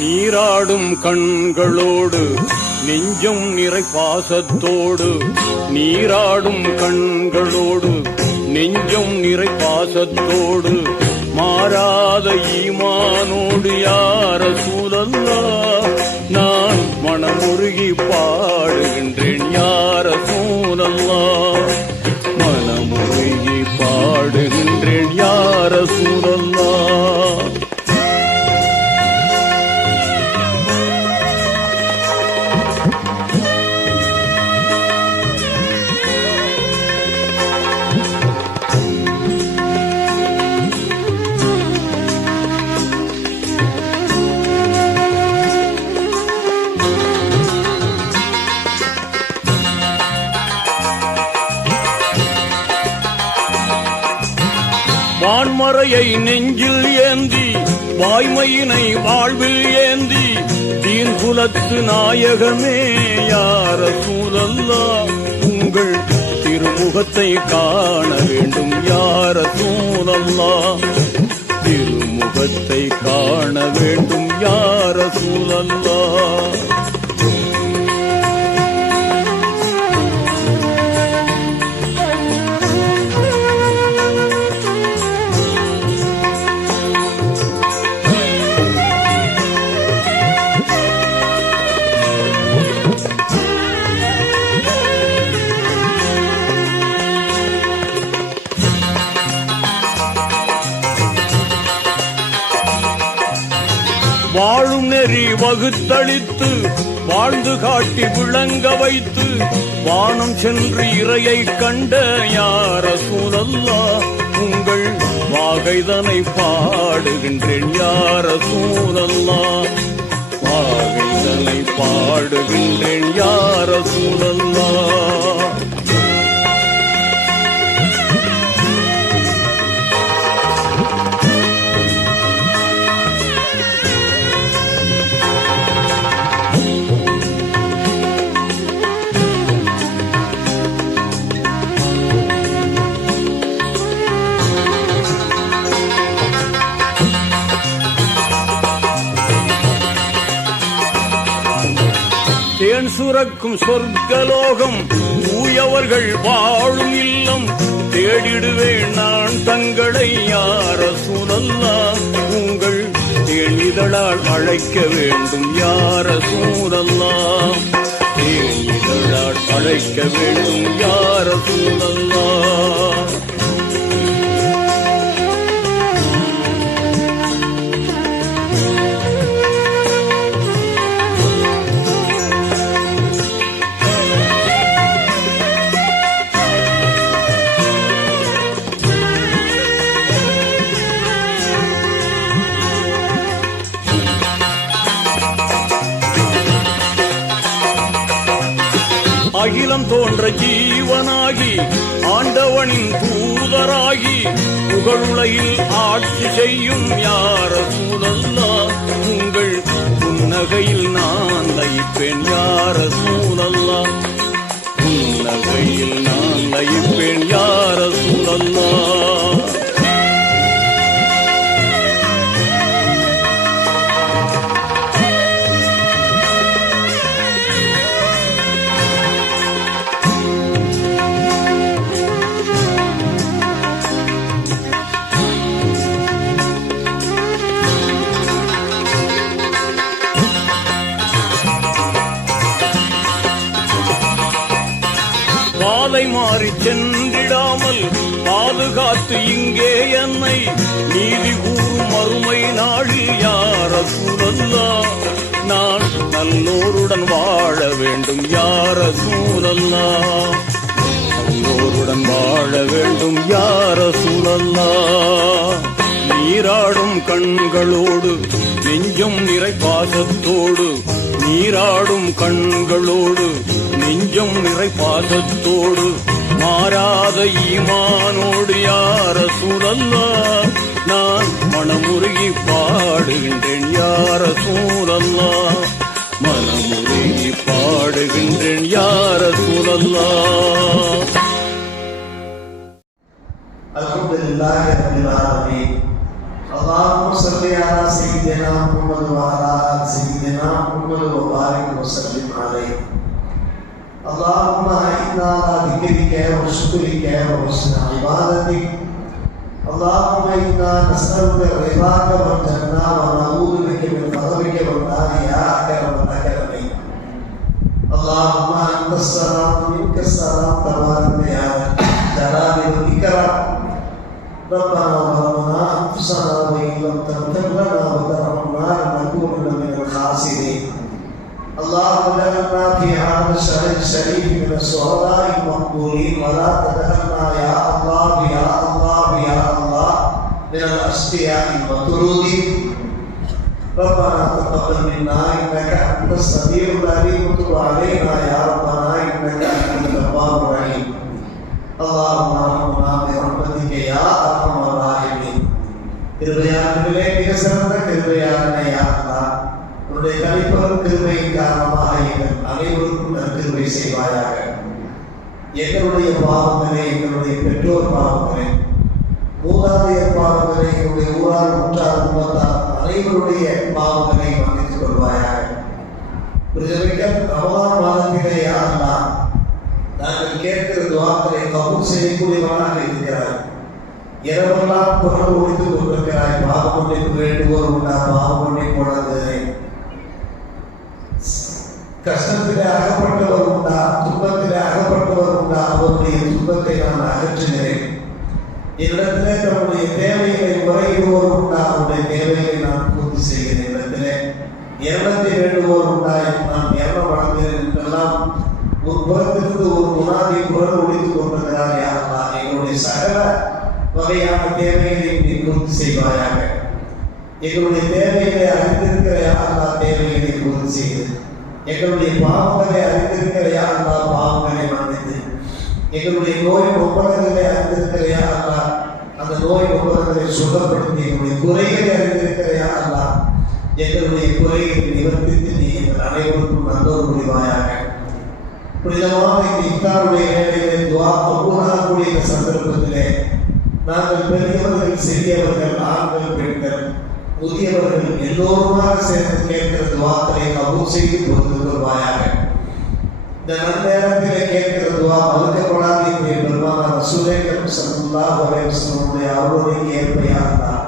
நீராடும் கண்களோடு நெஞ்சம் நிறை பாசத்தோடு, நீராடும் கண்களோடு நெஞ்சம் நிறை பாசத்தோடு, மாறாத ஈமானோடு யார சூழல்லா நான் மனமுருகி பாடுகின்றேன் யார சூழல்லா, மனமுருகி பாடுகின்றேன் யார சூழல்லா. வான்மறையை நெஞ்சில் ஏந்தி, வாய்மையினை வாழ்வில் ஏந்தி, தீன் குலத்து நாயகமே யார சூழல்லா உங்கள் திருமுகத்தை காண வேண்டும் யார சூழல்லா, திருமுகத்தை காண வேண்டும் யார சூழல்லா. வாழும் நெறி வகுத்தளித்து, வாழ்ந்து காட்டி விளங்க வைத்து, வானம் சென்று இறையை கண்ட யார சூழல்லா உங்கள் வாகைதனை பாடுகின்றேன் யார சூழல்லா, வாகைதனை பாடுகின்றேன் யார சூழல்லா. தேன் சுரக்கும் சொர்க்கலோகம், தூயவர்கள் வாழும் இல்லம், தேடிடுவேன் நான் தங்களை யார சூழல்லா உங்கள் தேனிதழால் அழைக்க வேண்டும் யார சூழல்லா, தேனிதழால் அழைக்க வேண்டும் யார சூழல்லா. அகிலம் தோன்ற ஜீவனாகி, ஆண்டவனின் தூதராகி, புகழுலையில் ஆட்சி செய்யும் யார சூழல்லா உங்கள் புன்னகையில் நான் லயிப்பேன் யார சூழல்லா, புன்னகையில் நான் லயிப்பேன் யார சூழல்லா. பாதை மாறி சென்றிடாமல் பாதுகாத்து இங்கே என்னை நீதி கூறும் மறுமை நாளில் யார சூழல்லா நான் நல்லோருடன் வாழ வேண்டும் யார சூழல்லா, நல்லோருடன் வாழ வேண்டும் யார சூழல்லா. நீராடும் கண்களோடு நெஞ்சம் நிறை பாசத்தோடு, நீராடும் கண்களோடு நெஞ்சம் நிறை பாசத்தோடு, மாறாத ஈமானோடு யார சூழல்லா நான் மனமுருகி பாடுகின்றேன் யார சூழல்லா, மனமுருகி பாடுகின்றேன் யார சூழல்லா. அல்ஹம்துலில்லாஹி ரப்பில் ஆலமீன். அல்லாஹும்ம ஸல்லி அலா சய்யிதினா முஹம்மது வ அலா سيدنا محمد وبارك وسلم عليه. اللهم إنا على ذكرك وشكرك وحسن عبادتك. اللهم إنا نسألك رضاك والجنة ونعوذ بك من غضبك والنار يا أكرم الأكرمين. اللهم أنت السلام ومنك السلام تبارك يا جلال والإكرام. ربنا ظلمنا أنفسنا وإن لم تغفر لنا وترحمنا لنكونن من الخاسرين. اللهم اجعلنا في هذا الشهر الشريف من الشهداء المقبولين ولا تجعلنا يا الله يا الله يا الله من الأشقياء المطرودين. ربنا تقبل منا إنك أنت السميع العليم وتب علينا يا ربنا إنك أنت التواب الرحيم. اللهم ارحمنا برحمتك يا أرحم الراحمين. கிருபையானவர்களே, மிக சிறந்த கிருபையாளனே யா அல்லாஹ், உன்னுடைய தனிப்பெரும் கிருபையின் காரணமாக எங்கள் அனைவருக்கும் நற்கிருபை செய்வாயாக. எங்களுடைய பாவங்களே, எங்களுடைய பெற்றோர் பாவங்களே, மூதாதையர் பாவங்களே, எங்களுடைய ஊரார் முற்றார் குடும்பத்தார் அனைவருடைய பாவங்களை மன்னித்துக் கொள்வாயாக. புரிதமிக்க ரமலான் மாதத்திலே யா அல்லாஹ், நாங்கள் கேட்கிற துஆக்களை கபூல் செய்யக்கூடியவனாக இருக்கிறார். இரவெல்லாம் குரல் ஒழித்துக் கொண்டிருக்கிறாய். பாவம் மன்னிப்பு வேண்டுவோர் உண்டா? பாவம் மன்னிப்பு வழங்குகிறேன். கஷ்டத்திலே அகப்பட்டவர் உண்டா? துன்பத்திலே அகப்பட்டவர் உண்டா? அவருடைய துன்பத்தை நான் அகற்றுகிறேன். என்னிடத்திலே தன்னுடைய தேவைகளை முறையிடுவோர் உண்டா? அவருடைய தேவைகளை நான் பூர்த்தி செய்கிறேன். இடத்திலே எண்ணத்தை வேண்டுவோர் உண்டா? நான் எண்ணம் வழங்குகிறேன் என்றெல்லாம் ஒரு புறத்திலிருந்து ஒரு முனாதி குரல் ஒழித்துக் கொண்டிருக்கிறார். யாரெல்லாம் எங்களுடைய சகல வகையான தேவைகளை நீ பூர்த்தி செய்வாயாக. எங்களுடைய தேவைகளை அறிந்திருக்கிற யாரெல்லாம் தேவைகளை பூர்த்தி செய்து, எங்களுடைய பாவங்களை அறிந்திருக்கிற யாரெல்லாம் பாவங்களை மன்னித்து, எங்களுடைய நோய் ஒப்பந்தங்களை அறிந்திருக்கிற யாரெல்லாம் அந்த நோய் ஒப்பந்தங்களை சுத்தப்படுத்தி, எங்களுடைய குறைகளை அறிந்திருக்கிற யாரெல்லாம் எங்களுடைய குறைகளை நிவர்த்தித்து நீ எங்கள் அனைவருக்கும் நல்லோர் புரிவாயாக. புனிதமான இந்த இஃப்தாருடைய வேளையிலே துஆ கபூலாகக்கூடிய இந்த சந்தர்ப்பத்திலே நாங்கள் பெரியவர்கள், சிறியவர்கள், ஆண்கள், பெண்கள், முதியவர்கள் எல்லோருமாக சேர்ந்து கேட்கிற துஆக்களை கபூல் செய்து பொறுத்து கொள்வாயாக. இந்த நன்னேரத்திலே கேட்கிற துஆ மறுக்கப்படாது என்று பெருமானார் ரசூலே கரீம் ஸல்லல்லாஹு அலைஹி வஸல்லம் அவர்களுடைய ஏற்பையா இருந்தார்.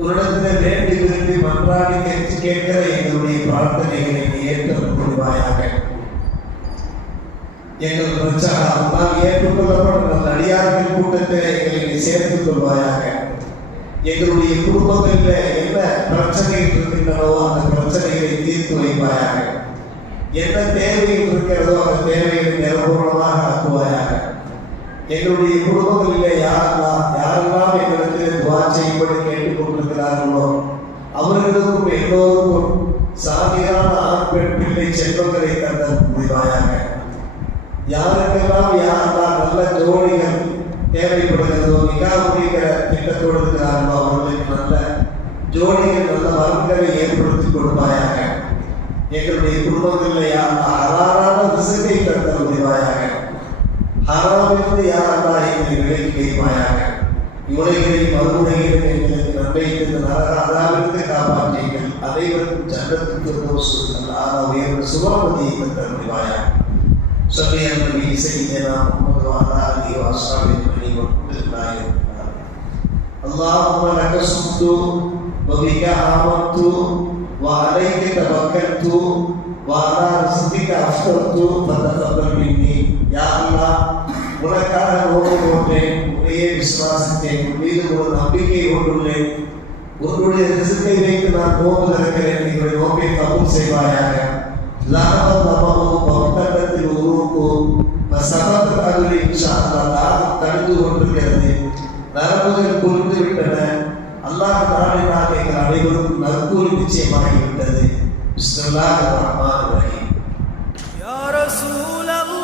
உன்னிடத்திலே வேண்டி விரும்பி மன்றாடி கேட்கிற எங்களுடைய பிரார்த்தனைகளை நீ ஏற்று கொள்வாயாக. எங்கள் பிரச்சாரம் ஏற்றுக்கொள்ளப்பட்ட நல்ல அடியார்கள் கூட்டத்தில் எங்களை சேர்த்துக் கொள்வாயாக. எங்களுடைய குடும்பங்களில் என்ன பிரச்சனைகள் இருக்கின்றனோ அந்த பிரச்சனைகளை தீர்த்து வைப்பாயாக. என்ன தேவைகள் இருக்கிறதோ அந்த தேவைகளை நிரப்பூர்ணமாக ஆக்குவாயாக. எங்களுடைய குடும்பங்களிலே யாரெல்லாம் எங்களுக்கு துஆ செய்யும்படி கேட்டுக் கொண்டிருக்கிறார்களோ அவர்களுக்கும் எல்லோருக்கும் சாதியான ஆண் பெண் பிள்ளை செல்வங்களை தந்த முடிவாயாக. யாருக்கெல்லாம் யாரெல்லாம் நல்ல ஜோடிகள் தேவைப்படுகிறதோ, நிகாஹ் முடிக்கிற திட்டத்தோடு இருக்கிறார்களோ அவர்களுக்கு நல்ல ஜோடிகள், நல்ல வரன்களை ஏற்படுத்தி கொடுப்பாயாக. எங்களுடைய குடும்பங்களில் யாரெல்லாம் ஹலாலான ரிஸ்கை தந்த முடிவாயாக. ஹராமிலிருந்து யாரெல்லாம் எங்களை விலக்கி வைப்பாயாக. இவ்வுலகிலும் மறுமுறையிலும் எங்களுக்கு நன்மை தந்து நரக அதாவிலிருந்து காப்பாற்றீர்கள். அனைவருக்கும் ஜன்னத்துக்கு உயர்ந்த சுபமதியை தந்த முடிவாயாக. صلى على النبي سيدنا محمد وعلى اله واصحابه اجمعين والحمد لله رب العالمين. اللهم لك صمت وبك آمنت وعليك توكلت وعلى رزقك افطرت فتقبل مني. يا الله, உனக்காக நோன்பு நோற்றேன், உன்னையே விசுவாசித்தேன், உன் மீது ஒரு நம்பிக்கை கொண்டுள்ளேன். உன்னுடைய ரிஸ்கை வைத்து நான் நோன்பு திறக்கிறேன். எங்களுடைய நோன்பை கபூல் செய்வாயாக. பக்தத்தில் உருவுக்கும் சபத்து அருள் இன்ஷாஅல்லாஹ் தடுத்து கொண்டிருக்கிறது. நரம்புகள் புரிந்து விட்டன. அல்லாஹ் நாடினால் எங்கள் அனைவருக்கும் நற்கூலி நிச்சயமாகிவிட்டது. பிஸ்மில்லாஹிர் ரஹ்மானிர் ரஹீம். யா ரசூலல்லாஹ்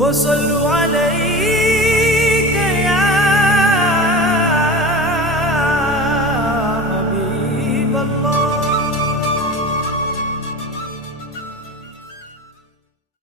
وصلوا عليه